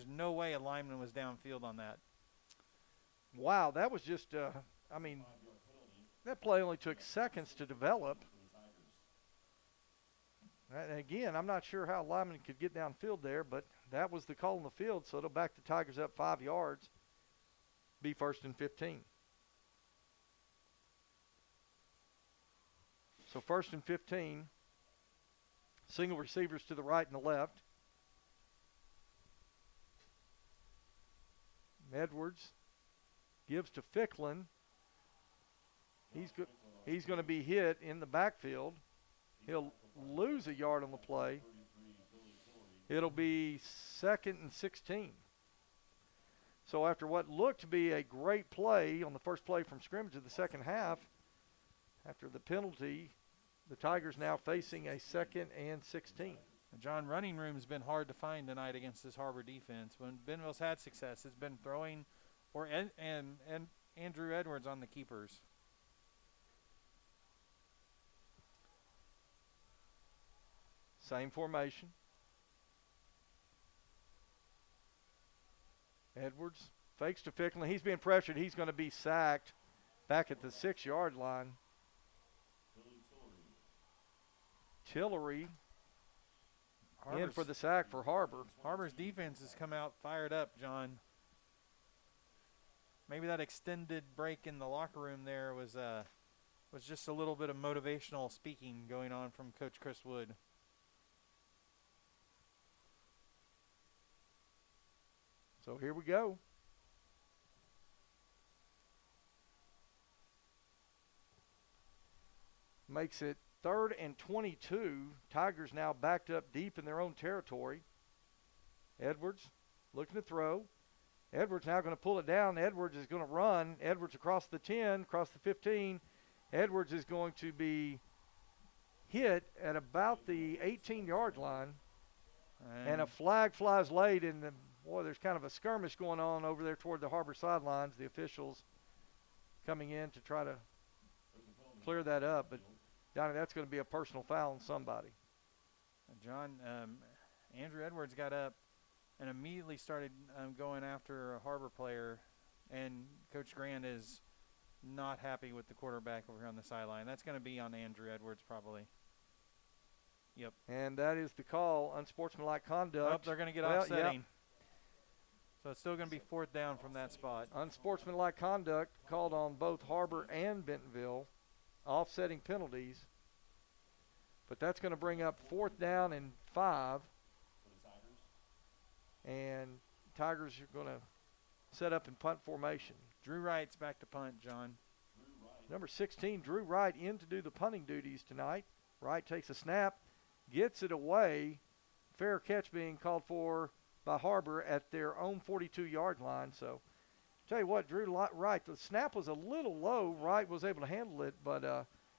there's no way a lineman was downfield on that. Wow, that was just, I mean, that play only took seconds to develop. And again, I'm not sure how lineman could get downfield there, but that was the call in the field, so it'll back the Tigers up 5 yards, be first and 15. So first and 15, single receivers to the right and the left. Edwards gives to Ficklin. He's going to be hit in the backfield. He'll lose a yard on the play. It'll be second and 16. So after what looked to be a great play on the first play from scrimmage of the second half, after the penalty, the Tigers now facing a second and 16. John, running room has been hard to find tonight against this Harbor defense. When Bentonville's had success, it's been throwing or and Andrew Edwards on the keepers. Same formation. Edwards fakes to Ficklin. He's being pressured. He's going to be sacked back at the 6-yard line. Tillery in for the sack for Harbor. Harbor's defense has come out fired up, John. Maybe that extended break in the locker room there was just a little bit of motivational speaking going on from Coach Chris Wood. So here we go. Makes it 3rd and 22. Tigers now backed up deep in their own territory. Edwards looking to throw. Edwards now going to pull it down. Edwards is going to run. Edwards across the 10, across the 15. Edwards is going to be hit at about the 18-yard line. And a flag flies late, and boy, there's kind of a skirmish going on over there toward the Harbor sidelines. The officials coming in to try to clear that up. But Donnie, that's going to be a personal foul on somebody. John, Andrew Edwards got up and immediately started going after a Harbor player, and Coach Grant is not happy with the quarterback over here on the sideline. That's going to be on Andrew Edwards probably. Yep. And that is the call, unsportsmanlike conduct. Nope, they're going to get offsetting. Yep. So it's still going to be 4th down from that spot. Unsportsmanlike conduct called on both Harbor and Bentonville. Offsetting penalties, but that's going to bring up 4th down and 5, and Tigers are going to set up in punt formation. Drew Wright's back to punt, John. Number 16, Drew Wright, in to do the punting duties tonight. Wright takes a snap, gets it away. Fair catch being called for by Harbor at their own 42-yard line. So tell you what, Drew Wright, the snap was a little low. Wright was able to handle it, but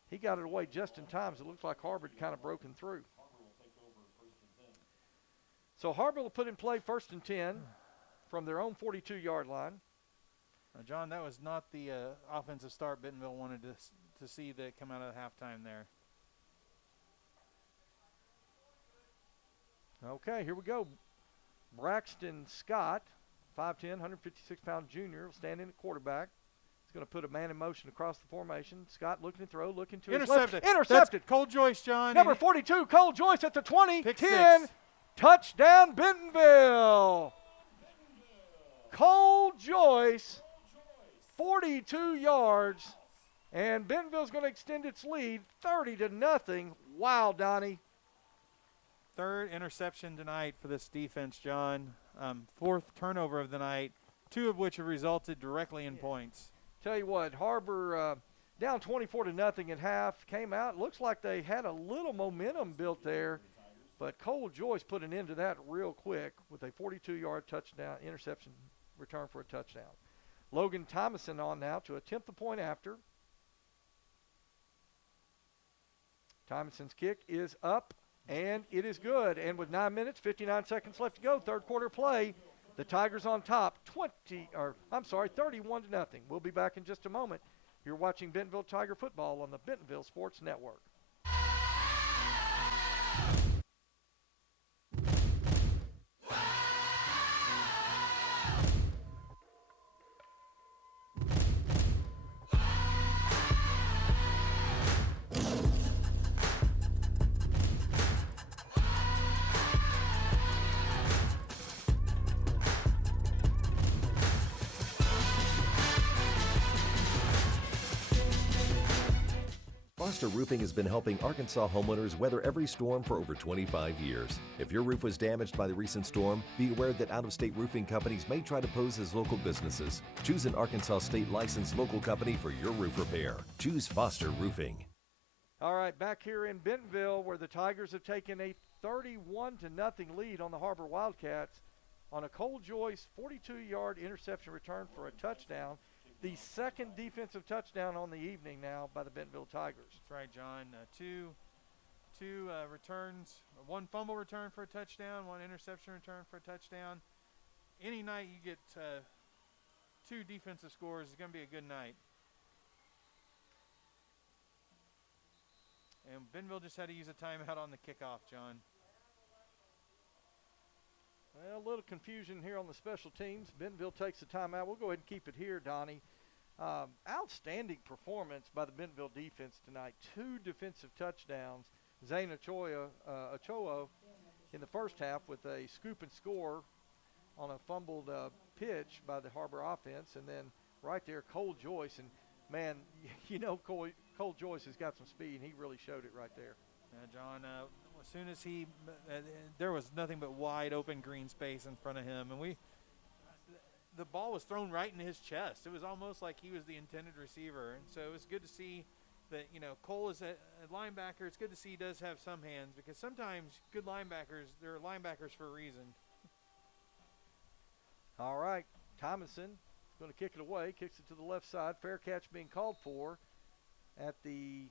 he got it away just in time. So it looks like Harbor had kind of broken through. So Harbor will put in play 1st and 10 from their own 42-yard line. John, that was not the offensive start Bentonville wanted to see that come out of halftime there. Okay, here we go. Braxton Scott, 5'10", 156-pound junior, will stand in at quarterback. He's going to put a man in motion across the formation. Scott looking to throw, looking to his left. Intercepted. That's Cole Joyce, John. Number 42, Cole Joyce at the 20. Pick 10. 6. Touchdown, Bentonville. Cole Joyce, 42 yards. And Bentonville's going to extend its lead 30-0. Wow, Donnie. 3rd interception tonight for this defense, John. 4th turnover of the night, 2 of which have resulted directly in points. Tell you what, Harbor down 24-0 at half, came out. Looks like they had a little momentum built there, but Cole Joyce put an end to that real quick with a 42-yard touchdown interception return for a touchdown. Logan Thomason on now to attempt the point after. Thomason's kick is up, and it is good. And with 9 minutes, 59 seconds left to go, 3rd quarter play, the Tigers on top, 31-0. We'll be back in just a moment. You're watching Bentonville Tiger football on the Bentonville Sports Network. Foster Roofing has been helping Arkansas homeowners weather every storm for over 25 years. If your roof was damaged by the recent storm, be aware that out-of-state roofing companies may try to pose as local businesses. Choose an Arkansas state licensed local company for your roof repair. Choose Foster Roofing. All right, back here in Bentonville, where the Tigers have taken a 31-0 lead on the Harbor Wildcats on a Cole Joyce 42-yard interception return for a touchdown. The second defensive touchdown on the evening now by the Bentonville Tigers. That's right, John. Two returns, one fumble return for a touchdown, one interception return for a touchdown. Any night you get two defensive scores is going to be a good night. And Bentonville just had to use a timeout on the kickoff, John. Well, a little confusion here on the special teams. Bentonville takes the timeout. We'll go ahead and keep it here, Donnie. Outstanding performance by the Bentonville defense tonight. Two defensive touchdowns. Zane Ochoa in the first half with a scoop and score on a fumbled pitch by the Harbor offense. And then right there, Cole Joyce. And, man, you know Cole Joyce has got some speed, and he really showed it right there. Yeah, John, as soon as there was nothing but wide open green space in front of him. And the ball was thrown right in his chest. It was almost like he was the intended receiver. And so it was good to see that, Cole is a linebacker. It's good to see he does have some hands, because sometimes good linebackers, they're linebackers for a reason. All right, Thomason is going to kick it away, kicks it to the left side. Fair catch being called for at the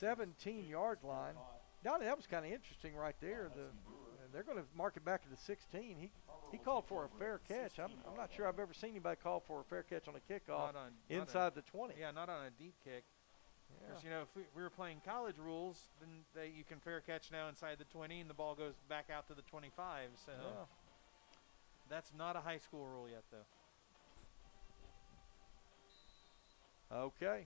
17-yard line. Donnie, that was kind of interesting right there. They're going to mark it back to the 16. He called for a fair catch. I'm not sure I've ever seen anybody call for a fair catch on a kickoff inside the 20. Yeah, not on a deep kick. Because, if we were playing college rules, then you can fair catch now inside the 20, and the ball goes back out to the 25. So that's not a high school rule yet, though. Okay,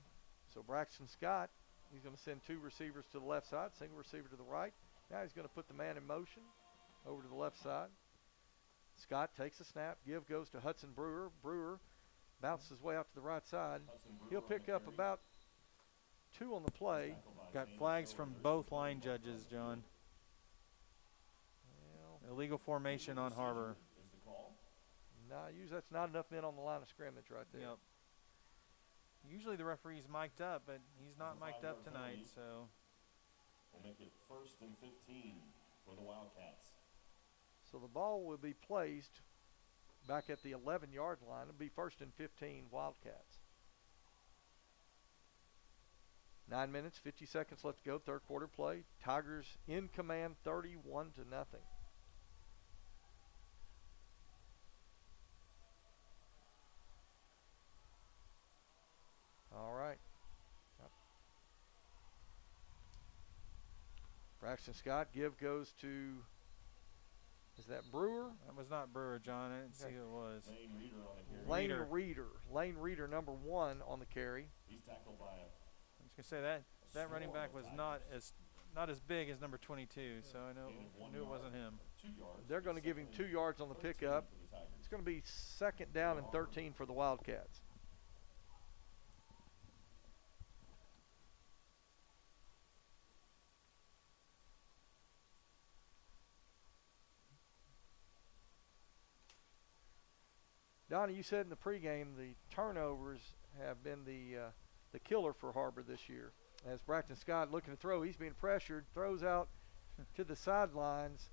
so Braxton Scott, he's going to send two receivers to the left side, single receiver to the right. Now he's going to put the man in motion over to the left side. Scott takes a snap. Give goes to Hudson Brewer. Brewer bounces his way out to the right side. He'll pick up about 2 on the play. Got flags from both line judges, John. Well, illegal formation on Harbor. Nah, usually that's not enough men on the line of scrimmage right there. Yep. Usually the referee's mic'd up, but he's not mic'd up tonight, so. We'll make it 1st and 15 for the Wildcats. So the ball will be placed back at the 11-yard line. It'll be 1st and 15 Wildcats. 9 minutes, 50 seconds left to go, third quarter play. Tigers in command, 31-0. All right. Braxton Scott, give goes to, is that Brewer? That was not Brewer, John. I didn't see who it was. Lane Reeder on the carry. Lane Reeder, number 1 on the carry. He's tackled by I was gonna say that running back was not as big as number 22, so I knew it wasn't him. 2 yards. They're going to give him 2 yards on the pickup. It's going to be 2nd down and 13 for the Wildcats. Donnie, you said in the pregame the turnovers have been the killer for Harbor this year. As Braxton Scott looking to throw, he's being pressured, throws out to the sidelines.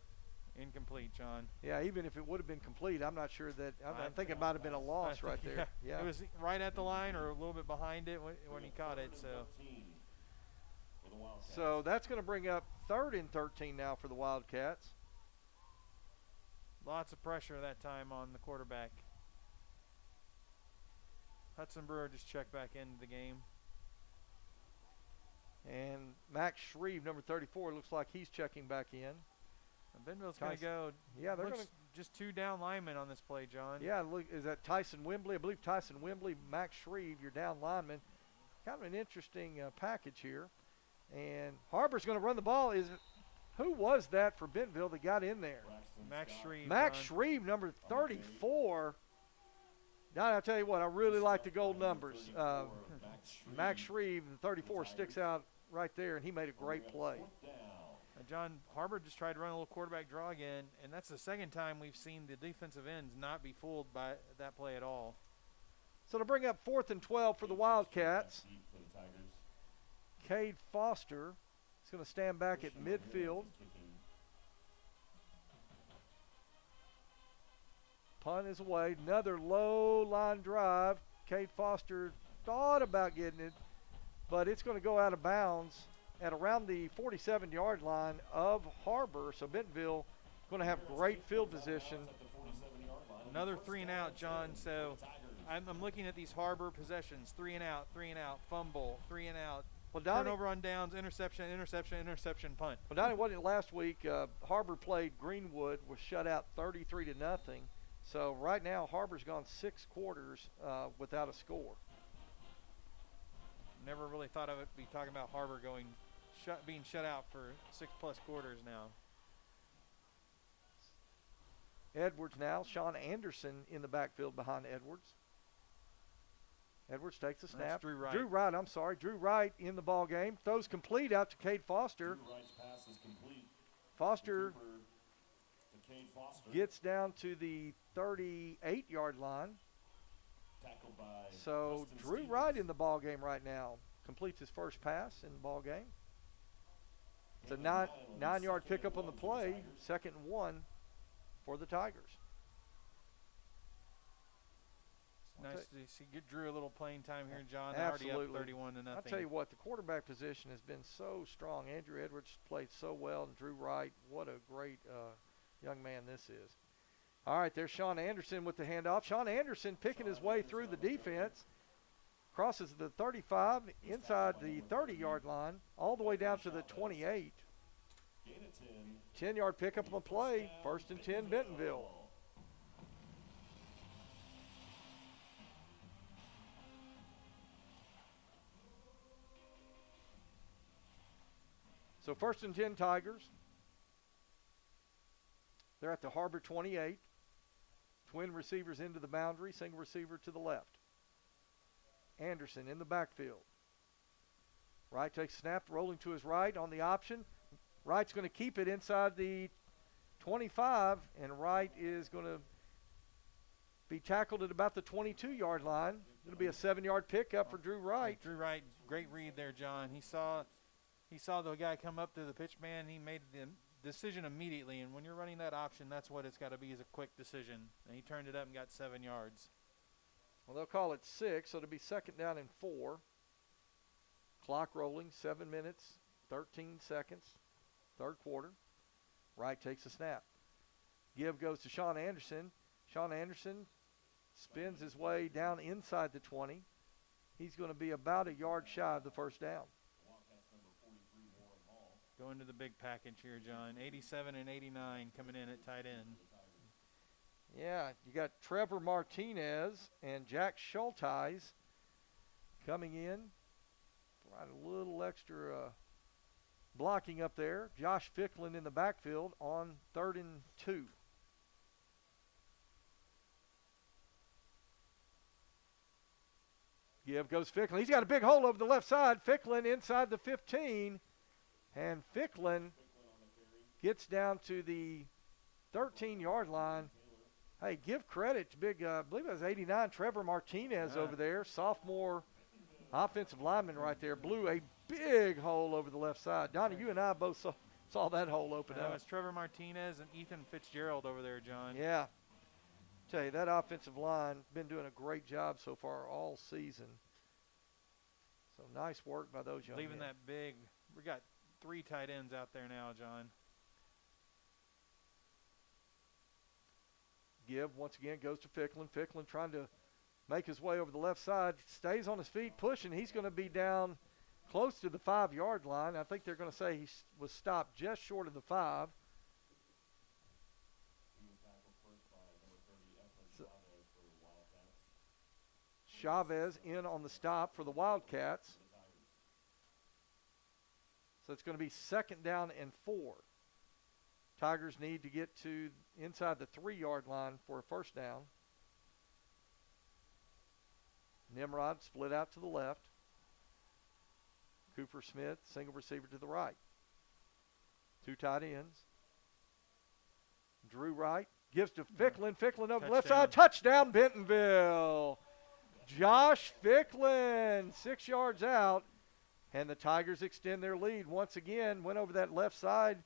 Incomplete, John. Yeah, even if it would have been complete, I'm not sure that. I think it might have been a loss right there. Yeah. It was right at the line or a little bit behind it when he caught it. So that's going to bring up 3rd and 13 now for the Wildcats. Lots of pressure that time on the quarterback. Hudson Brewer just checked back into the game. And Max Shreve, number 34, looks like he's checking back in. And Bentonville's going to go. Yeah, they're going to just 2 down linemen on this play, John. Yeah, look, is that Tyson Wembley? I believe Tyson Wembley, Max Shreve, your down lineman. Kind of an interesting package here. And Harbor's going to run the ball. Who was that for Bentonville that got in there? Max Shreve. Max Shreve, number 34. Now, I'll tell you what, I really like the gold numbers. Max Shreve, 34, sticks out right there, and he made a great play. John Harbor just tried to run a little quarterback draw again, and that's the second time we've seen the defensive ends not be fooled by that play at all. So to bring up 4th and 12 for the Wildcats, Cade Foster is going to stand back at midfield. Punt is away. Another low line drive. Cade Foster thought about getting it, but it's going to go out of bounds at around the 47-yard line of Harbor. So Bentonville going to have great field position. Another 3 and out, John. So I'm looking at these Harbor possessions. 3 and out, fumble, 3 and out. Well, Donnie, turnover on downs, interception, punt. Well, Donnie, wasn't it last week? Harbor played Greenwood, was shut out 33-0. So right now, Harbor's gone 6 quarters without a score. Never really thought of it be talking about Harbor being shut out for 6+ quarters now. Edwards now. Sean Anderson in the backfield behind Edwards. Edwards takes a snap. Drew Wright. Drew Wright in the ball game. Throws complete out to Cade Foster. Drew Wright's pass is complete. Foster Cade Foster gets down to the 38-yard line. Tackled by So Preston Drew Stevens. Wright in the ball game right now. Completes his first pass in the ball game. It's a nine-yard pickup on the play. 2nd and 1 for the Tigers. Nice to see get Drew a little playing time here, John. Absolutely. Already up 31-0. I'll tell you what, the quarterback position has been so strong. Andrew Edwards played so well, and Drew Wright, what a great young man this is. All right, there's Sean Anderson with the handoff. Sean Anderson picking his way through the defense. Crosses the 35, inside the 30-yard line, all the way down to the 28. Gain of 10. 10-yard pickup on the play. 1st and 10, Bentonville. So 1st and 10 Tigers. They're at the Harbor 28. Twin receivers into the boundary, single receiver to the left. Anderson in the backfield. Wright takes snap, rolling to his right on the option. Wright's going to keep it inside the 25, and Wright is going to be tackled at about the 22-yard line. It'll be a 7-yard pickup for Drew Wright. Drew Wright, great read there, John. He saw the guy come up to the pitch man. He made the decision immediately, and when you're running that option, that's what it's got to be, is a quick decision. And he turned it up and got 7 yards. Well, they'll call it 6, so it'll be 2nd down and 4. Clock rolling, 7 minutes, 13 seconds, 3rd quarter. Wright takes a snap. Give goes to Sean Anderson. Sean Anderson spins his way down inside the 20. He's going to be about a yard shy of the 1st down. Going to the big package here, John. 87 and 89 coming in at tight end. Yeah, you got Trevor Martinez and Jack Schulteis coming in. Provide a little extra blocking up there. Josh Ficklin in the backfield on 3rd and 2. Give goes Ficklin. He's got a big hole over the left side. Ficklin inside the 15. And Ficklin gets down to the 13-yard line. Hey, give credit to big, I believe it was 89, Trevor Martinez over there. Sophomore offensive lineman right there. Blew a big hole over the left side. Donnie, you and I both saw that hole open up. That was Trevor Martinez and Ethan Fitzgerald over there, John. Yeah. Tell you, that offensive line been doing a great job so far all season. So nice work by those young Leaving men. that big. We got 3 tight ends out there now, John. Give once again goes to Ficklin. Ficklin trying to make his way over the left side. Stays on his feet, pushing. He's going to be down close to the 5-yard line. I think they're going to say he was stopped just short of the 5. Chavez in on the stop for the Wildcats. So it's going to be 2nd down and 4. Tigers need to get to inside the 3-yard line for a 1st down. Nimrod split out to the left. Cooper Smith, single receiver to the right. 2 tight ends. Drew Wright gives to Ficklin. Ficklin over the left side. Touchdown, Bentonville. Josh Ficklin, 6 yards out. And the Tigers extend their lead. Once again, went over that left side.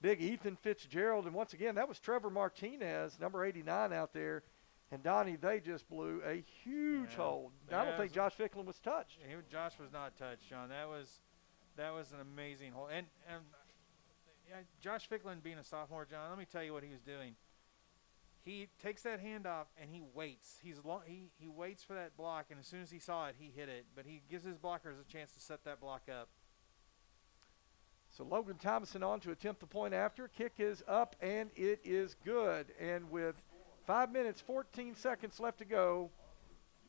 Big Ethan Fitzgerald. And once again, that was Trevor Martinez, number 89 out there. And, Donnie, they just blew a huge hold. I don't think Josh Ficklin was touched. Josh was not touched, John. That was an amazing hold. And Josh Ficklin being a sophomore, John, let me tell you what he was doing. He takes that handoff and he waits. He waits for that block, and as soon as he saw it, he hit it. But he gives his blockers a chance to set that block up. So Logan Thomason on to attempt the point after. Kick is up, and it is good. And with 5 minutes, 14 seconds left to go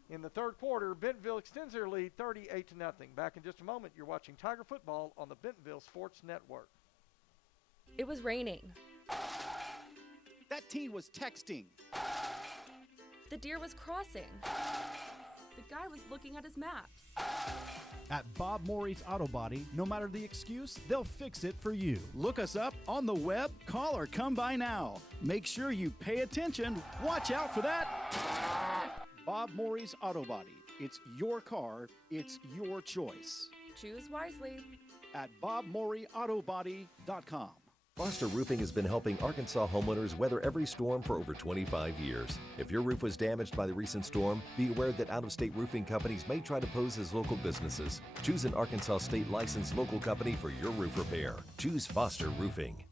in the third quarter, Bentonville extends their lead 38-0. Back in just a moment, you're watching Tiger football on the Bentonville Sports Network. It was raining. That teen was texting. The deer was crossing. The guy was looking at his maps. At Bob Morey's Auto Body, no matter the excuse, they'll fix it for you. Look us up on the web, call or come by now. Make sure you pay attention. Watch out for that. Bob Morey's Auto Body. It's your car. It's your choice. Choose wisely. At BobMoreyAutoBody.com. Foster Roofing has been helping Arkansas homeowners weather every storm for over 25 years. If your roof was damaged by the recent storm, be aware that out-of-state roofing companies may try to pose as local businesses. Choose an Arkansas state licensed local company for your roof repair. Choose Foster Roofing.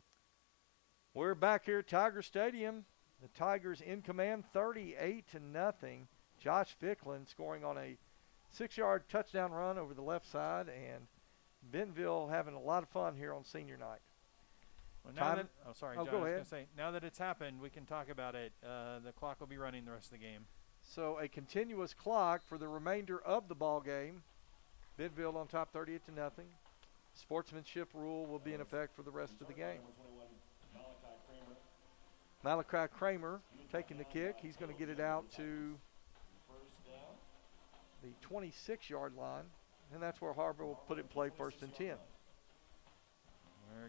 We're back here at Tiger Stadium. The Tigers in command, 38-0. Josh Ficklin scoring on a 6-yard touchdown run over the left side, and Bentonville having a lot of fun here on senior night. Well, John, go ahead. I was going to say, now that it's happened, we can talk about it. The clock will be running the rest of the game. So a continuous clock for the remainder of the ball game. Bentonville on top 38-0. Sportsmanship rule will be in effect for the rest of the game. Malachi Kramer taking the kick. He's going to get it out to the 26-yard line, and that's where Har Ber will put it in play, 1st and 10. There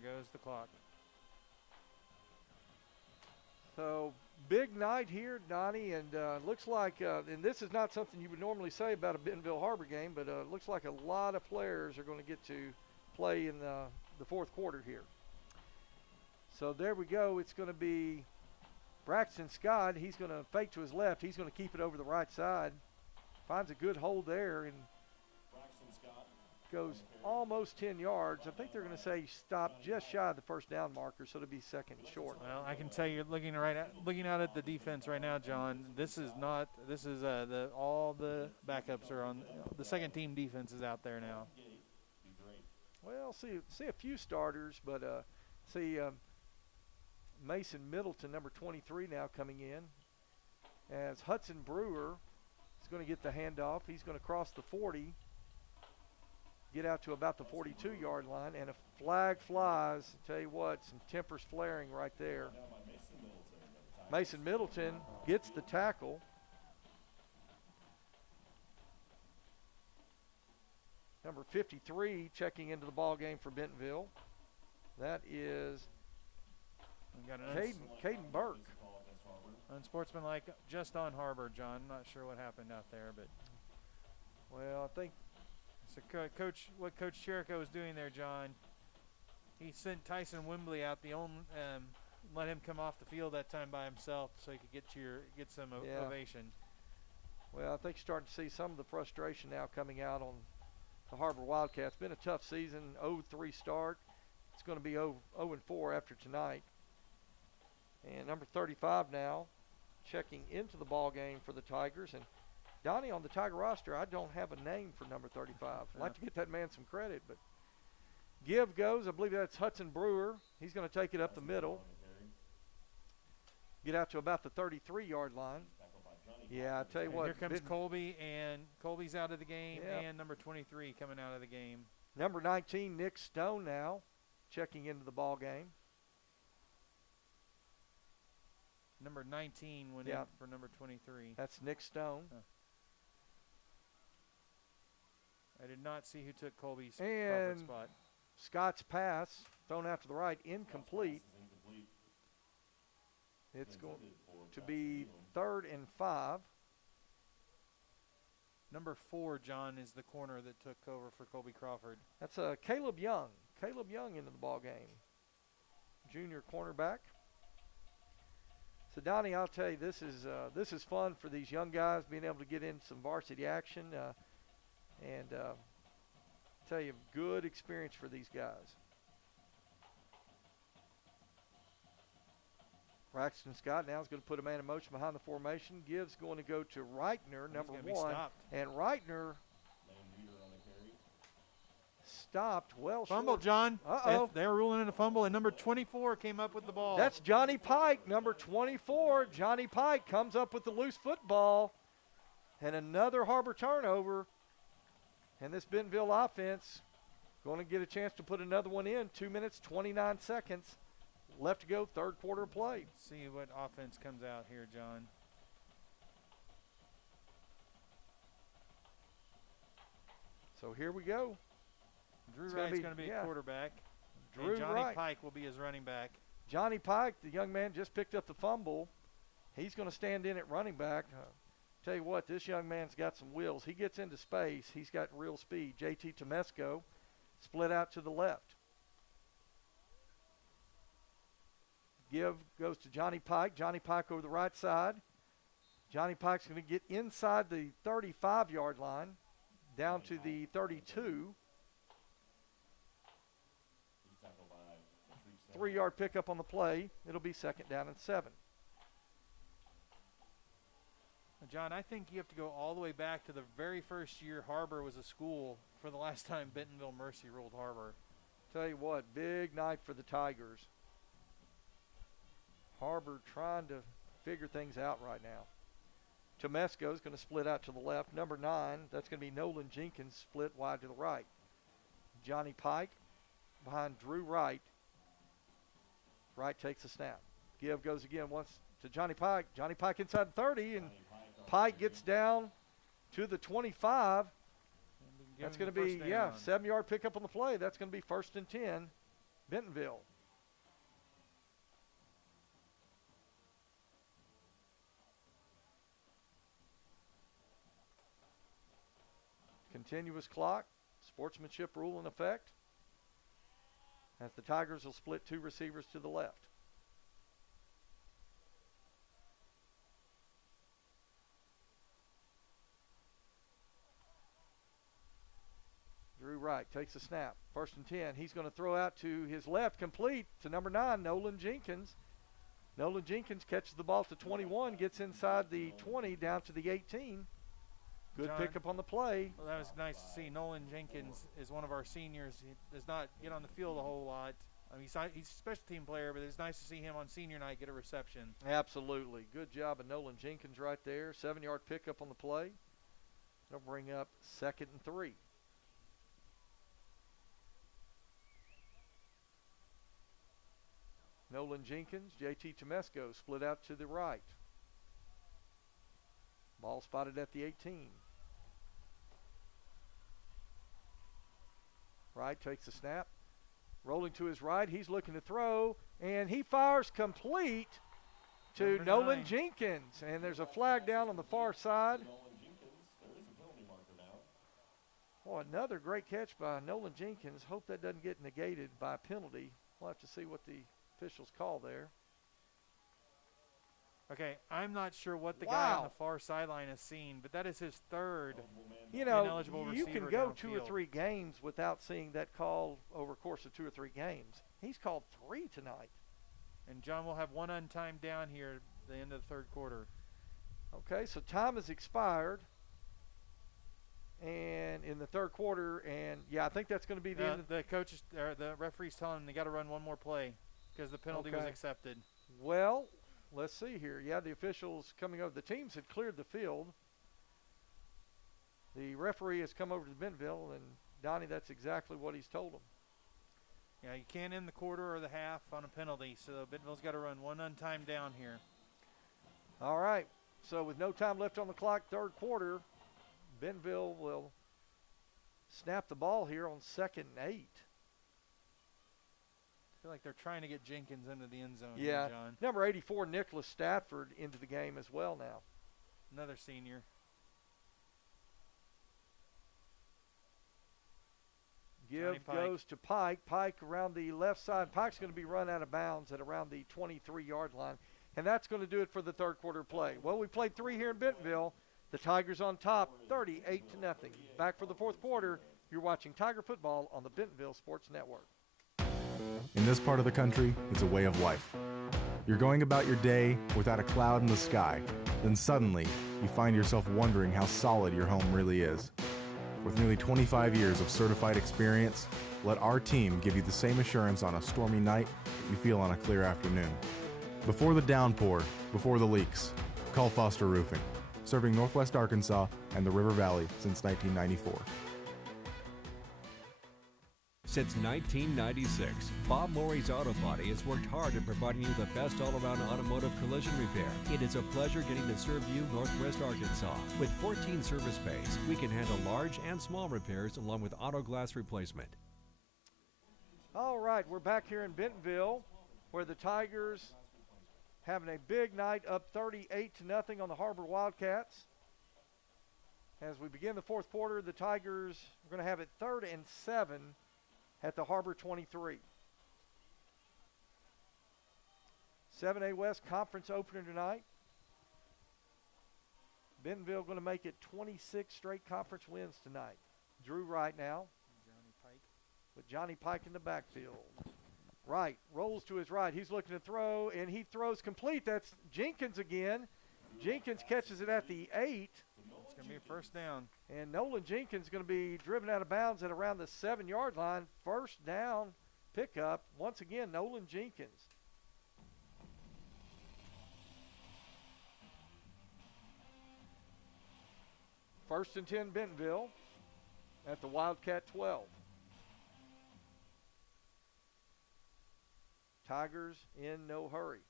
goes the clock. So big night here, Donnie, and looks like, and this is not something you would normally say about a Bentonville Har Ber game, but looks like a lot of players are going to get to play in the fourth quarter here. So there we go. It's going to be Braxton Scott. He's going to fake to his left. He's going to keep it over the right side. Finds a good hold there and goes almost 10 yards. I think they're going to say stop just shy of the first down marker, so it'll be 2nd and short. Well, I can tell you, looking out at the defense right now, John. This is all the backups are on. The second team defense is out there now. Well, see a few starters, but see Mason Middleton, number 23, now coming in, as Hudson Brewer is going to get the handoff. He's going to cross the 40. Get out to about the 42-yard line, and a flag flies. Tell you what, some tempers flaring right there. Mason Middleton gets the tackle. Number 53 checking into the ball game for Bentonville. That is Caden Burke. Unsportsmanlike just on Har Ber, John. Not sure what happened out there, but well, I think. So, what Coach Cherico was doing there, John, he sent Tyson Wembley out. Let him come off the field that time by himself, so he could get some ovation. Well, I think you're starting to see some of the frustration now coming out on the Har Ber Wildcats. Been a tough season, 0-3 start. It's going to be 0-4 after tonight. And number 35 now, checking into the ball game for the Tigers. And Donnie, on the Tiger roster, I don't have a name for number 35. I'd like to get that man some credit, but give goes. I believe that's Hudson Brewer. He's going to take it up the middle. Get out to about the 33-yard line. Yeah, I tell you what. Here comes Colby, and Colby's out of the game, and number 23 coming out of the game. Number 19, Nick Stone now checking into the ball game. Number 19 went in for number 23. That's Nick Stone. I did not see who took Colby's And Crawford spot. Scott's pass thrown out to the right, incomplete. It's going to be 3rd and 5. Number 4, John, is the corner that took over for Colby Crawford. That's Caleb Young. Caleb Young into the ball game. Junior cornerback. So Donnie, I'll tell you, this is fun for these young guys being able to get in some varsity action, and tell you, good experience for these guys. Braxton Scott now is going to put a man in motion behind the formation. Gibbs going to go to Reichner, number 1, and Reichner stopped. Well, fumble, short. John. Uh-oh. They were ruling it a fumble, and number 24 came up with the ball. That's Johnny Pike, number 24. Johnny Pike comes up with the loose football, and another Harbor turnover. And this Bentonville offense going to get a chance to put another one in. 2 minutes, 29 seconds left to go, third quarter of play. See what offense comes out here, John. So here we go. Drew Wright's going to be a quarterback. Drew and Johnny Wright. Pike will be his running back. Johnny Pike, the young man, just picked up the fumble. He's going to stand in at running back. Tell you what, this young man's got some wheels. He gets into space. He's got real speed. JT Tomesco split out to the left. Give goes to Johnny Pike. Johnny Pike over the right side. Johnny Pike's going to get inside the 35-yard line, down to the 32. 3-yard pickup on the play. It'll be 2nd down and 7. John, I think you have to go all the way back to the very first year Harbor was a school for the last time Bentonville Mercy ruled Harbor. Tell you what, big night for the Tigers. Harbor trying to figure things out right now. Tomesco is going to split out to the left. Number 9, that's going to be Nolan Jenkins, split wide to the right. Johnny Pike behind Drew Wright. Wright takes a snap. Give goes again once to Johnny Pike. Johnny Pike inside the 30, and Pike gets down to the 25. That's going to be, 7-yard pickup on the play. That's going to be 1st and 10, Bentonville. Continuous clock, sportsmanship rule in effect, as the Tigers will split 2 receivers to the left. Drew Wright takes a snap. 1st and 10. He's going to throw out to his left, complete to number 9, Nolan Jenkins. Nolan Jenkins catches the ball to 21, gets inside the 20, down to the 18. Good John, pickup on the play. Well, that was nice to see. Nolan Jenkins is one of our seniors. He does not get on the field a whole lot. I mean, he's a special team player, but it's nice to see him on senior night get a reception. Absolutely. Good job of Nolan Jenkins right there. 7-yard pickup on the play. That'll bring up 2nd and 3. Nolan Jenkins, JT Tomesco split out to the right. Ball spotted at the 18. Wright takes the snap. Rolling to his right, he's looking to throw, and he fires complete to Nolan Jenkins. And there's a flag down on the far side. Oh, another great catch by Nolan Jenkins. Hope that doesn't get negated by a penalty. We'll have to see what the officials call there. Okay, I'm not sure what the guy on the far sideline has seen, but that is his 3rd ineligible receiver. You can go downfield. 2 or 3 games without seeing that call over a course of 2 or 3 games. He's called 3 tonight. And John will have one untimed down here at the end of the 3rd quarter. Okay, so time has expired. And in the 3rd quarter, and I think that's going to be the end. The coaches, or the referee's telling them they got to run one more play because the penalty was accepted. Well, let's see here. Yeah, the officials coming over. The teams had cleared the field. The referee has come over to Bentonville, and Donnie, that's exactly what he's told them. Yeah, you can't end the quarter or the half on a penalty, so Bentonville's got to run one untimed down here. All right, so with no time left on the clock, 3rd quarter, Bentonville will snap the ball here on 2nd and 8. I feel like they're trying to get Jenkins into the end zone. Yeah, here, John. number 84, Nicholas Stafford, into the game as well now. Another senior. Give goes to Pike. Pike around the left side. Pike's going to be run out of bounds at around the 23-yard line. And that's going to do it for the third quarter play. Well, we played 3 here in Bentonville. The Tigers on top, 38-0. Back for the fourth quarter. You're watching Tiger football on the Bentonville Sports Network. In this part of the country, it's a way of life. You're going about your day without a cloud in the sky. Then suddenly, you find yourself wondering how solid your home really is. With nearly 25 years of certified experience, let our team give you the same assurance on a stormy night that you feel on a clear afternoon. Before the downpour, before the leaks, call Foster Roofing, serving Northwest Arkansas and the River Valley since 1994. Since 1996, Bob Morey's Auto Body has worked hard at providing you the best all-around automotive collision repair. It is a pleasure getting to serve you Northwest Arkansas. With 14 service bays, we can handle large and small repairs along with auto glass replacement. All right, we're back here in Bentonville where the Tigers having a big night, up 38-0 on the Har Ber Wildcats. As we begin the fourth quarter, the Tigers are going to have it 3rd and 7 at the Har Ber 23. 7A West Conference opener tonight. Bentonville going to make it 26 straight conference wins tonight. Drew Wright now. Johnny Pike. With Johnny Pike in the backfield. Wright rolls to his right. He's looking to throw, and he throws complete. That's Jenkins again. Jenkins catches it at the 8. It's going to be a first down. And Nolan Jenkins is going to be driven out of bounds at around the 7-yard line. First down pickup. Once again, Nolan Jenkins. First and 10 Bentonville at the Wildcat 12. Tigers in no hurry.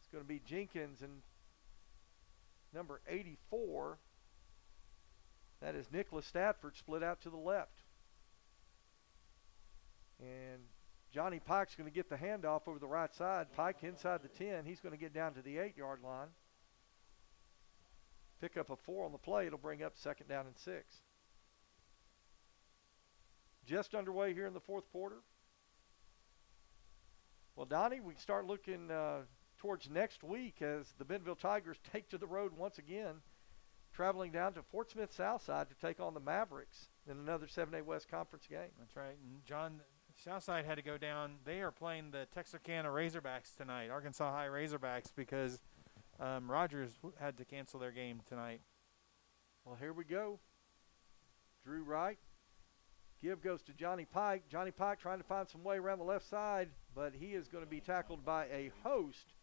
It's going to be Jenkins and number 84. That is Nicholas Stafford split out to the left. And Johnny Pike's going to get the handoff over the right side. Pike inside the 10. He's going to get down to the 8-yard line. Pick up a 4 on the play. It'll bring up 2nd down and 6. Just underway here in the fourth quarter. Well, Donnie, we start looking towards next week as the Bentonville Tigers take to the road once again, traveling down to Fort Smith Southside to take on the Mavericks in another 7A West Conference game. That's right. And John, Southside had to go down. They are playing the Texarkana Razorbacks tonight, Arkansas High Razorbacks, because Rogers had to cancel their game tonight. Well, here we go. Drew Wright. Give goes to Johnny Pike. Johnny Pike trying to find some way around the left side, but he is going to be tackled by a host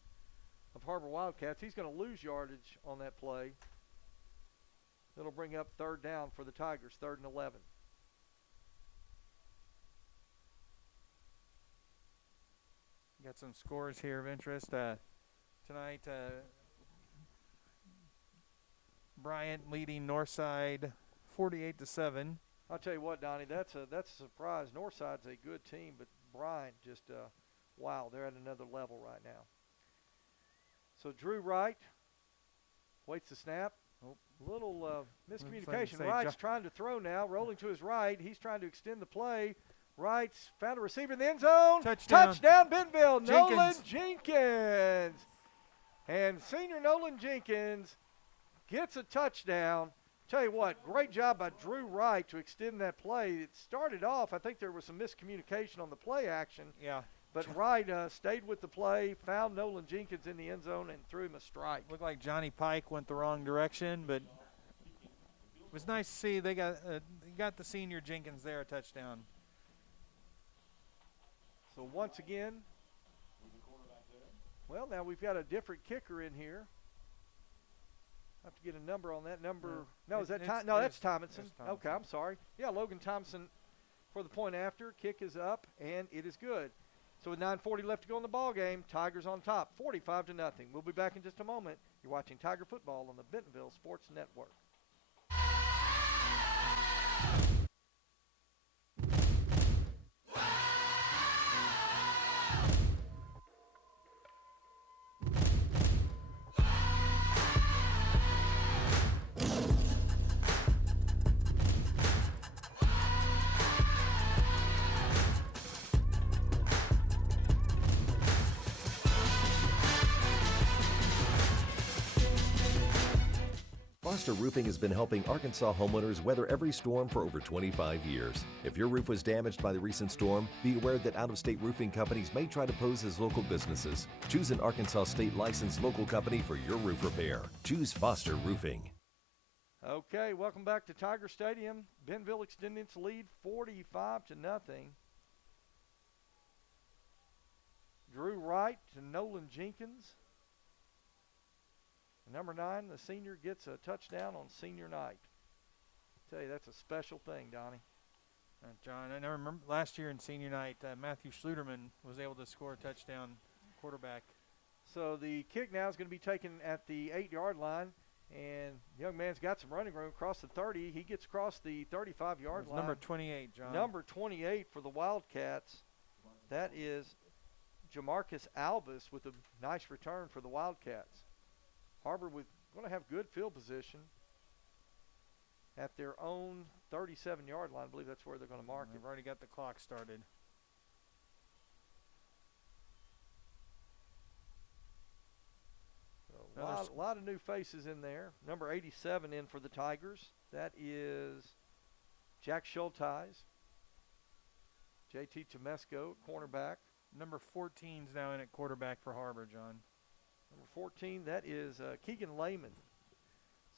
of Har Ber Wildcats. He's going to lose yardage on that play. It'll bring up 3rd down for the Tigers, 3rd and 11. Got some scores here of interest tonight. Bryant leading Northside 48-7. I'll tell you what, Donnie, that's a surprise. Northside's a good team, but Bryant just, wow, they're at another level right now. So Drew Wright waits the snap. Little miscommunication. Wright's trying to throw now, rolling to his right. He's trying to extend the play. Wright's found a receiver in the end zone. Touchdown Bentonville. Nolan Jenkins. And senior Nolan Jenkins gets a touchdown. Tell you what, great job by Drew Wright to extend that play. It started off, I think there was some miscommunication on the play action. Yeah. But Wright stayed with the play, found Nolan Jenkins in the end zone, and threw him a strike. Looked like Johnny Pike went the wrong direction, but it was nice to see they got the senior Jenkins there, a touchdown. So once again, well, now we've got a different kicker in here. I have to get a number on that number. No, is that no? That's Thomason. Okay, I'm sorry. Yeah, Logan Thompson for the point after. Kick is up, and it is good. So with 9:40 left to go in the ball game, Tigers on top, 45-0. We'll be back in just a moment. You're watching Tiger football on the Bentonville Sports Network. Foster Roofing has been helping Arkansas homeowners weather every storm for over 25 years. If your roof was damaged by the recent storm, be aware that out-of-state roofing companies may try to pose as local businesses. Choose an Arkansas state-licensed local company for your roof repair. Choose Foster Roofing. Okay, welcome back to Tiger Stadium. Bentonville extending its lead 45-0. Drew Wright to Nolan Jenkins. Number 9, the senior, gets a touchdown on senior night. Tell you, that's a special thing, Donnie. John, I remember last year in senior night, Matthew Schluterman was able to score a touchdown, quarterback. So the kick now is going to be taken at the 8-yard line, and the young man's got some running room across the 30. He gets across the 35-yard line. Number 28, John. Number 28 for the Wildcats. That is Jamarcus Albus with a nice return for the Wildcats. Harbor was going to have good field position at their own 37-yard line. I believe that's where they're going to mark it. They've already got the clock started. So a lot of new faces in there. Number 87 in for the Tigers. That is Jack Schulteis. JT Temesco, cornerback. Number 14's now in at quarterback for Harbor, John. Number 14, that is Keegan Lehman.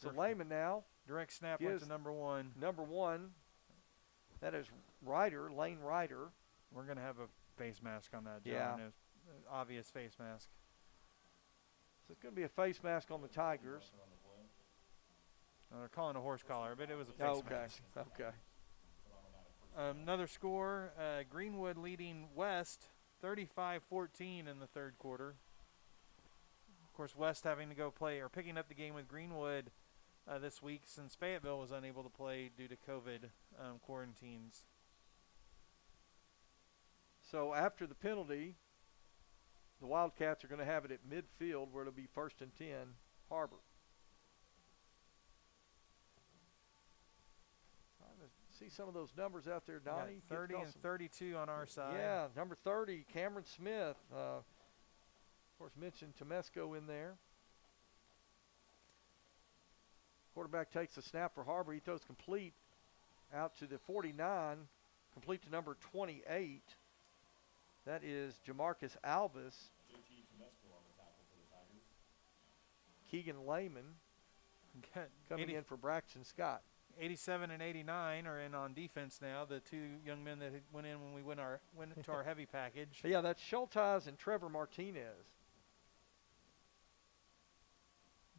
So Lehman now. Direct snap went to number 1. Number 1, that is Lane Ryder. We're going to have a face mask on that, John. Yeah. An obvious face mask. So it's going to be a face mask on the Tigers. They're calling a horse collar, but it was a face mask. Okay. Another score, Greenwood leading West 35-14 in the third quarter. Of course, West having to go play or picking up the game with Greenwood this week since Fayetteville was unable to play due to COVID quarantines. So after the penalty, the Wildcats are going to have it at midfield where it'll be 1st and 10, Harbor. Trying to see some of those numbers out there, Donnie. 30 and 32 on our side. Yeah, number 30, Cameron Smith. Of course, mentioned Temesco in there. Quarterback takes the snap for Harbor. He throws complete out to the 49, complete to number 28. That is Jamarcus Albus. JT Temesco on the tackle for the Tigers. Keegan Lehman coming in for Braxton Scott. 87 and 89 are in on defense now. The two young men that went in when we went to our heavy package. Yeah, that's Schulteis and Trevor Martinez.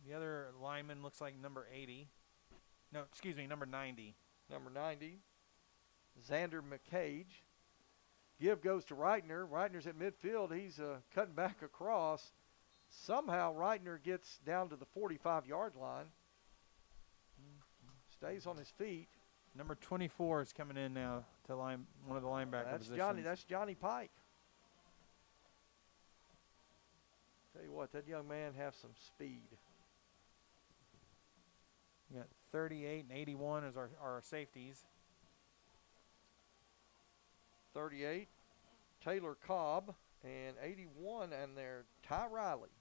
The other lineman looks like number 80. No, excuse me, number 90. Number 90, Xander McCage. Give goes to Reitner. Reitner's at midfield. He's cutting back across. Somehow Reitner gets down to the 45-yard line. Stays on his feet. Number 24 is coming in now to one of the linebacker positions. That's Johnny Pike. Tell you what, that young man has some speed. We got 38 and 81 as our safeties. 38, Taylor Cobb, and 81, and they're Ty Riley.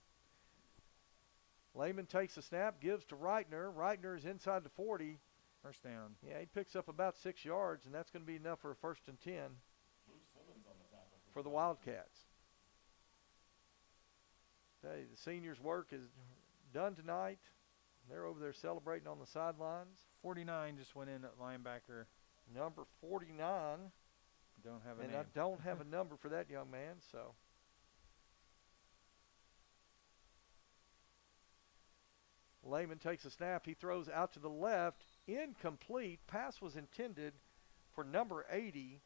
Lehman takes the snap, gives to Reitner. Reitner is inside the 40. First down. Yeah, he picks up about 6 yards, and that's going to be enough for a 1st and 10 for the Wildcats. Hey, the seniors' work is done tonight. They're over there celebrating on the sidelines. 49 just went in at linebacker. Number 49. Don't have a name. name. I don't have a number for that young man, so. Lehman takes a snap. He throws out to the left. Incomplete. Pass was intended for number 80,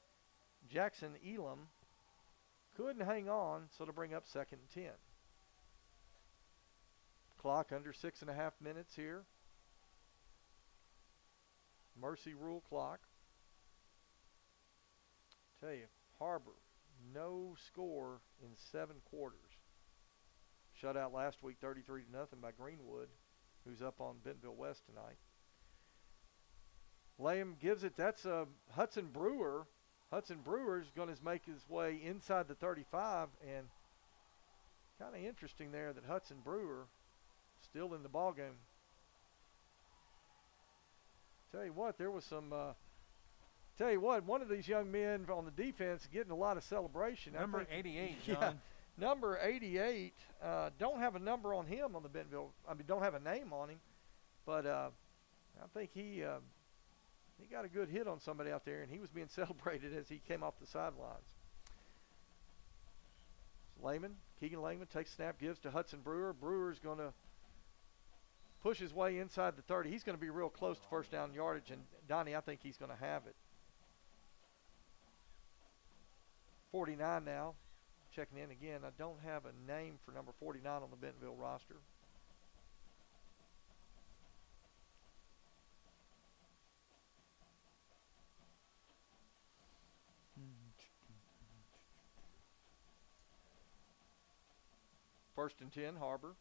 Jackson Elam. Couldn't hang on, so to bring up 2nd and 10. Clock under 6.5 minutes here. Mercy rule clock. Tell you, Harbor, no score in 7 quarters. Shutout last week, 33-0 by Greenwood, who's up on Bentonville West tonight. Lamb gives it. That's Hudson Brewer. Hudson Brewer's going to make his way inside the 35, and kind of interesting there that Hudson Brewer still in the ball game. Tell you what, there was some. Tell you what, one of these young men on the defense getting a lot of celebration. Number 88, John. Yeah, number 88. Don't have a number on him on the Bentonville. I mean, don't have a name on him, but I think he got a good hit on somebody out there, and he was being celebrated as he came off the sidelines. Keegan Lehman takes snap, gives to Hudson Brewer. Brewer's going to push his way inside the 30. He's going to be real close to first down yardage, and Donnie, I think he's going to have it. 49 now, checking in again. I don't have a name for number 49 on the Bentonville roster. First and 10, Harbor.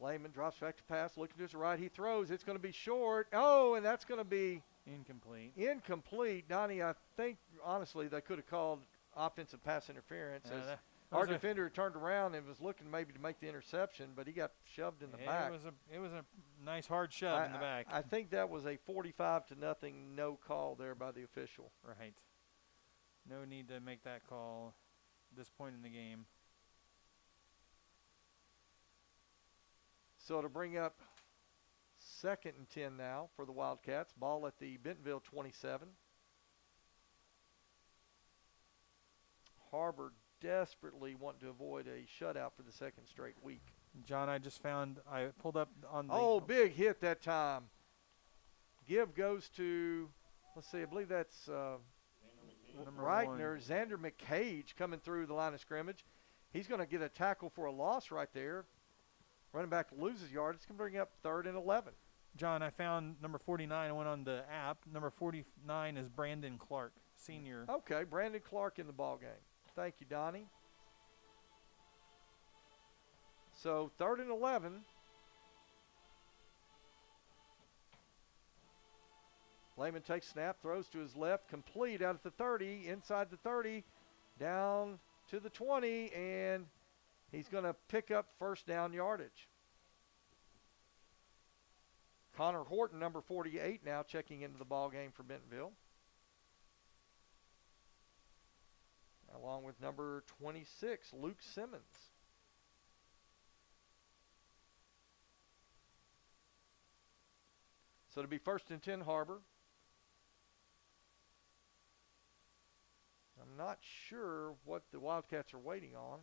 Lehman drops back to pass, looking to his right. He throws. It's going to be short. Oh, and that's going to be incomplete. Donnie, I think, honestly, they could have called offensive pass interference. Our defender turned around and was looking maybe to make the interception, but he got shoved in the back. It was a nice hard shove in the back. I think that was a 45-0 no call there by the official. Right. No need to make that call at this point in the game. So to bring up 2nd and 10 now for the Wildcats. Ball at the Bentonville 27. Harbor desperately want to avoid a shutout for the 2nd straight week. John, I pulled up on the... Oh, big hit that time. Give goes to, let's see, I believe that's Reitner. Xander McCage coming through the line of scrimmage. He's going to get a tackle for a loss right there. Running back loses yard. It's going to bring up 3rd and 11. John, I found number 49. I went on the app. Number 49 is Brandon Clark, senior. Okay, Brandon Clark in the ball game. Thank you, Donnie. So 3rd and 11. Lehman takes snap, throws to his left, complete out at the 30, inside the 30, down to the 20, and he's going to pick up first down yardage. Connor Horton, number 48, now checking into the ball game for Bentonville. Along with number 26, Luke Simmons. So to be 1st and 10 Harbor. I'm not sure what the Wildcats are waiting on.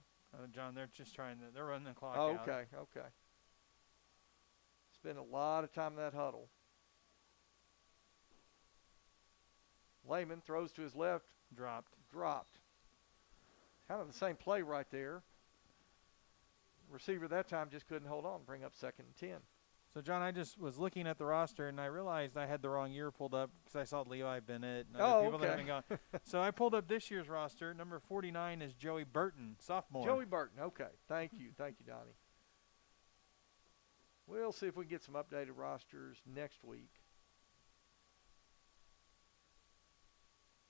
John, they're just they're running the clock out. out. Okay. Spent a lot of time in that huddle. Lehman throws to his left. Dropped. Kind of the same play right there. Receiver that time just couldn't hold on. Bring up 2nd and 10. So, John, I just was looking at the roster, and I realized I had the wrong year pulled up because I saw Levi Bennett and other people that have been gone. So I pulled up this year's roster. Number 49 is Joey Burton, sophomore. Joey Burton, okay. Thank you, Donnie. We'll see if we can get some updated rosters next week.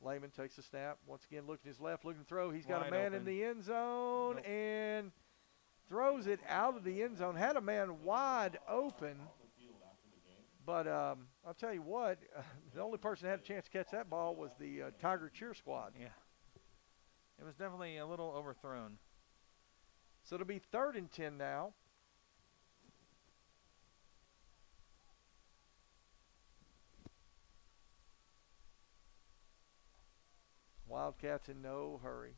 Lehman takes a snap. Once again, looking to his left, looking to throw. He's got Wide a man open. in the end zone and throws it out of the end zone. Had a man wide open. But I'll tell you what, the only person that had a chance to catch that ball was the Tiger Cheer Squad. Yeah. It was definitely a little overthrown. So it'll be 3rd and 10 now. Wildcats in no hurry.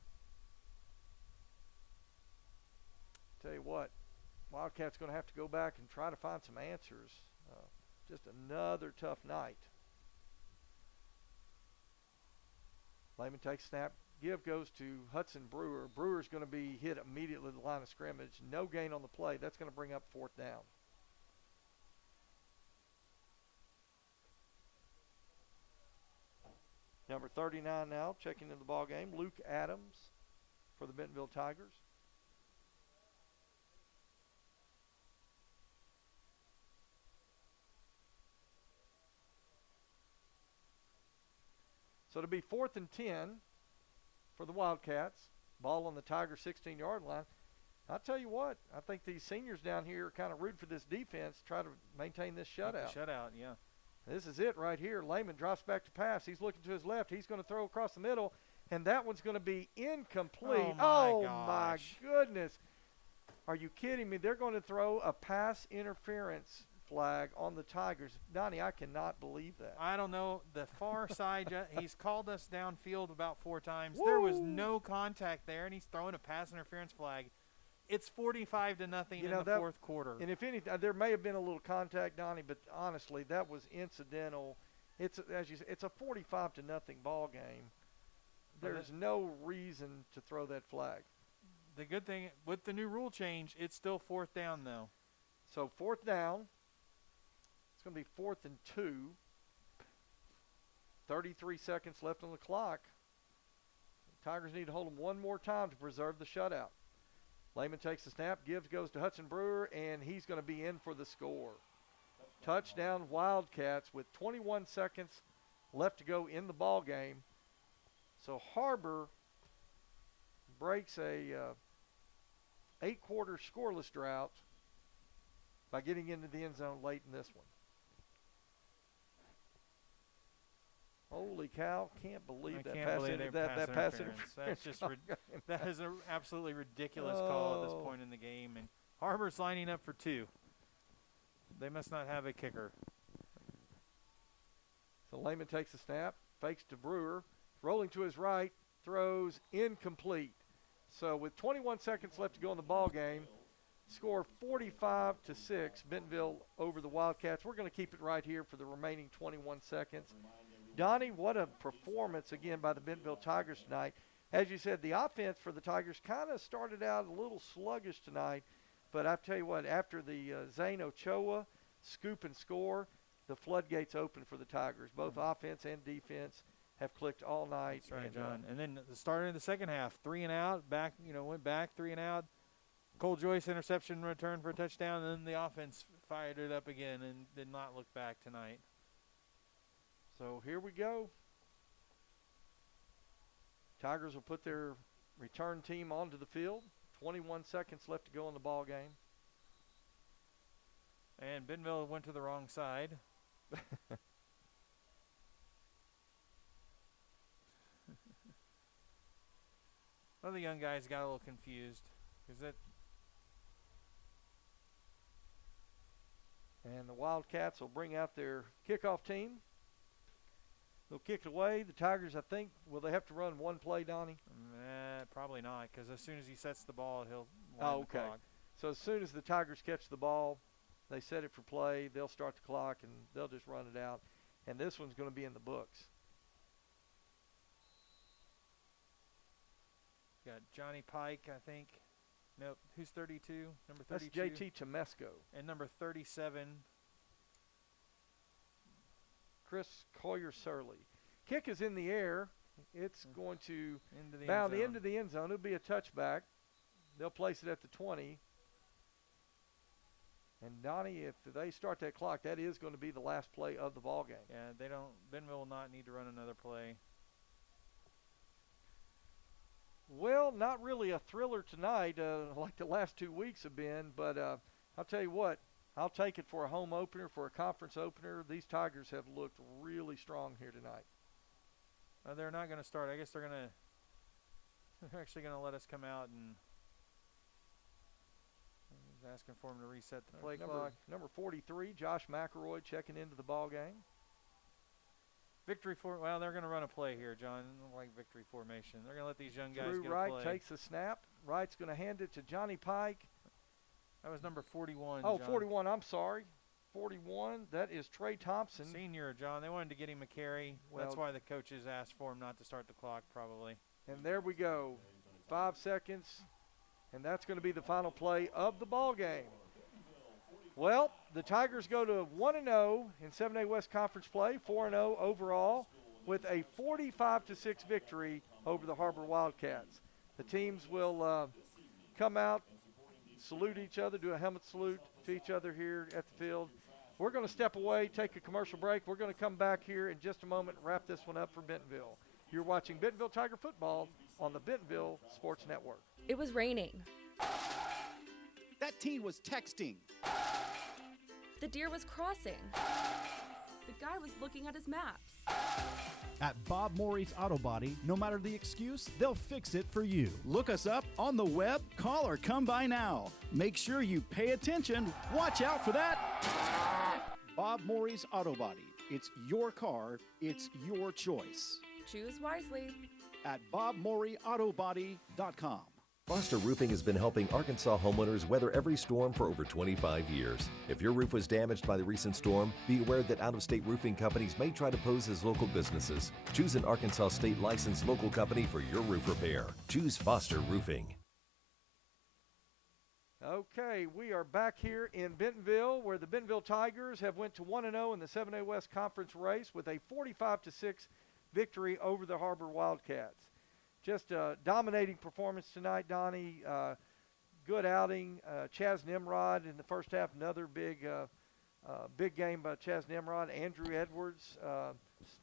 Tell you what, Wildcats going to have to go back and try to find some answers. Just another tough night. Lehman takes snap. Give goes to Hudson Brewer. Brewer's going to be hit immediately at the line of scrimmage. No gain on the play. That's going to bring up 4th down. Number 39 now checking into the ball game. Luke Adams for the Bentonville Tigers. So it'll be 4th and 10 for the Wildcats. Ball on the Tiger 16-yard line. I'll tell you what, I think these seniors down here are kind of rooting for this defense, try to maintain this shutout. Shutout, yeah. This is it right here. Lehman drops back to pass. He's looking to his left. He's going to throw across the middle, and that one's going to be incomplete. Oh, my goodness. Are you kidding me? They're going to throw a pass interference flag on the Tigers. Donnie, I cannot believe that. I don't know. The far side, he's called us downfield about 4 times. Woo! There was no contact there, and he's throwing a pass interference flag. It's 45-0 in the 4th quarter. And if anything, there may have been a little contact, Donnie, but honestly, that was incidental. It's, as you said, it's a 45-0 ball game. There's no reason to throw that flag. The good thing, with the new rule change, it's still 4th down, though. So 4th down. It's going to be 4th and 2. 33 seconds left on the clock. The Tigers need to hold them one more time to preserve the shutout. Lehman takes the snap, goes to Hudson Brewer, and he's going to be in for the score. Touchdown Wildcats with 21 seconds left to go in the ball game. So Harbor breaks a 8-quarter scoreless drought by getting into the end zone late in this one. Holy cow, can't believe that pass interference. That's just that is an absolutely ridiculous call at this point in the game. And Harbor's lining up for 2. They must not have a kicker. So Lehman takes the snap, fakes to Brewer, rolling to his right, throws incomplete. So with 21 seconds left to go in the ball game, score 45-6, Bentonville over the Wildcats. We're going to keep it right here for the remaining 21 seconds. Donnie, what a performance again by the Bentonville Tigers tonight. As you said, the offense for the Tigers kind of started out a little sluggish tonight, but I tell you what, after the Zane Ochoa scoop and score, the floodgates open for the Tigers. Both offense and defense have clicked all night. That's right, John. And then the start of the second half, 3 and out, went back 3 and out. Cole Joyce interception return for a touchdown, and then the offense fired it up again and did not look back tonight. So here we go. Tigers will put their return team onto the field. 21 seconds left to go in the ball game. And Bentonville went to the wrong side. One of the young guys got a little confused because and the Wildcats will bring out their kickoff team. They'll kick it away. The Tigers, I think, will they have to run one play, Donnie? Probably not, because as soon as he sets the ball, he'll wind the clock. So as soon as the Tigers catch the ball, they set it for play, they'll start the clock, and they'll just run it out. And this one's going to be in the books. Got Johnny Pike, I think. Nope. Who's 32? Number 32? That's JT Temesco. And number 37. Chris Coyer-Surley. Kick is in the air. It's going to bound into the end zone. It'll be a touchback. They'll place it at the 20. And Donnie, if they start that clock, that is going to be the last play of the ball game. Yeah, Bentonville will not need to run another play. Well, not really a thriller tonight like the last 2 weeks have been, but I'll tell you what, I'll take it for a home opener, for a conference opener. These Tigers have looked really strong here tonight. They're not going to start. I guess they're actually going to let us come out and he's asking for him to reset the play clock. Number 43, Josh McElroy checking into the ball game. They're going to run a play here, John, like victory formation. They're going to let these young guys Drew get Wright a play. takes the snap. Wright's going to hand it to Johnny Pike. That was number 41. Oh, John. 41, I'm sorry. 41, that is Trey Thompson. Senior, John. They wanted to get him a carry. That's Well, why the coaches asked for him not to start the clock, probably. and there we go. 5 seconds, and that's going to be the final play of the ball game. Well, the Tigers go to 1-0 in 7A West Conference play, 4-0 overall, with a 45-6 victory over the Har Ber Wildcats. The teams will come out, salute each other, do a helmet salute to each other here at the field. We're going to step away, take a commercial break. We're going to come back here in just a moment and wrap this one up for Bentonville. You're watching Bentonville Tiger football on the Bentonville Sports Network. It was raining. That teen was texting. The deer was crossing. The guy was looking at his maps. At Bob Morey's Auto Body, no matter the excuse, they'll fix it for you. Look us up on the web, call or come by now. Make sure you pay attention. Watch out for that. Bob Morey's Auto Body. It's your car, it's your choice. Choose wisely. At BobMoreyAutobody.com. Foster Roofing has been helping Arkansas homeowners weather every storm for over 25 years. If your roof was damaged by the recent storm, be aware that out-of-state roofing companies may try to pose as local businesses. Choose an Arkansas state licensed local company for your roof repair. Choose Foster Roofing. Okay, we are back here in Bentonville, where the Bentonville Tigers have went to 1-0 in the 7A West Conference race with a 45-6 victory over the Har Ber Wildcats. Just a dominating performance tonight, Donnie. Good outing. Chaz Nimrod in the first half, another big game by Chaz Nimrod. Andrew Edwards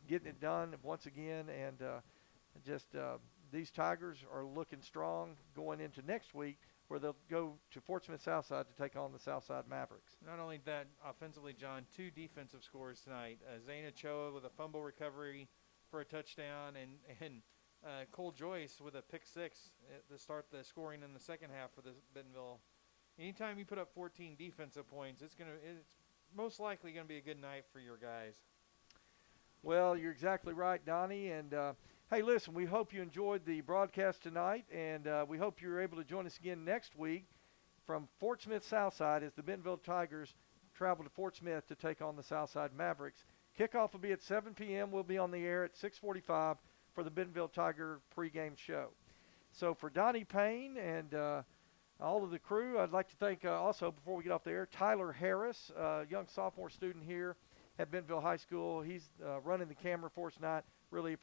getting it done once again. And these Tigers are looking strong going into next week, where they'll go to Fort Smith Southside to take on the Southside Mavericks. Not only that, offensively, John, 2 defensive scores tonight. Zayna Choa with a fumble recovery for a touchdown, and Cole Joyce with a pick 6 to start the scoring in the second half for the Bentonville. Anytime you put up 14 defensive points, it's most likely going to be a good night for your guys. Well, you're exactly right, Donnie. And hey, listen, we hope you enjoyed the broadcast tonight, and we hope you're able to join us again next week from Fort Smith Southside as the Bentonville Tigers travel to Fort Smith to take on the Southside Mavericks. Kickoff will be at 7 p.m. We'll be on the air at 6:45 for the Bentonville Tiger pregame show. So for Donnie Payne and all of the crew, I'd like to thank also, before we get off the air, Tyler Harris, a young sophomore student here at Bentonville High School. He's running the camera for us tonight. Really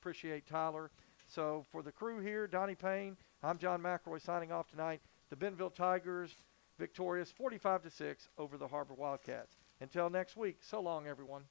appreciate Tyler. So for the crew here, Donnie Payne, I'm John McElroy signing off tonight. The Bentonville Tigers victorious 45-6 over the Har Ber Wildcats. Until next week, so long, everyone.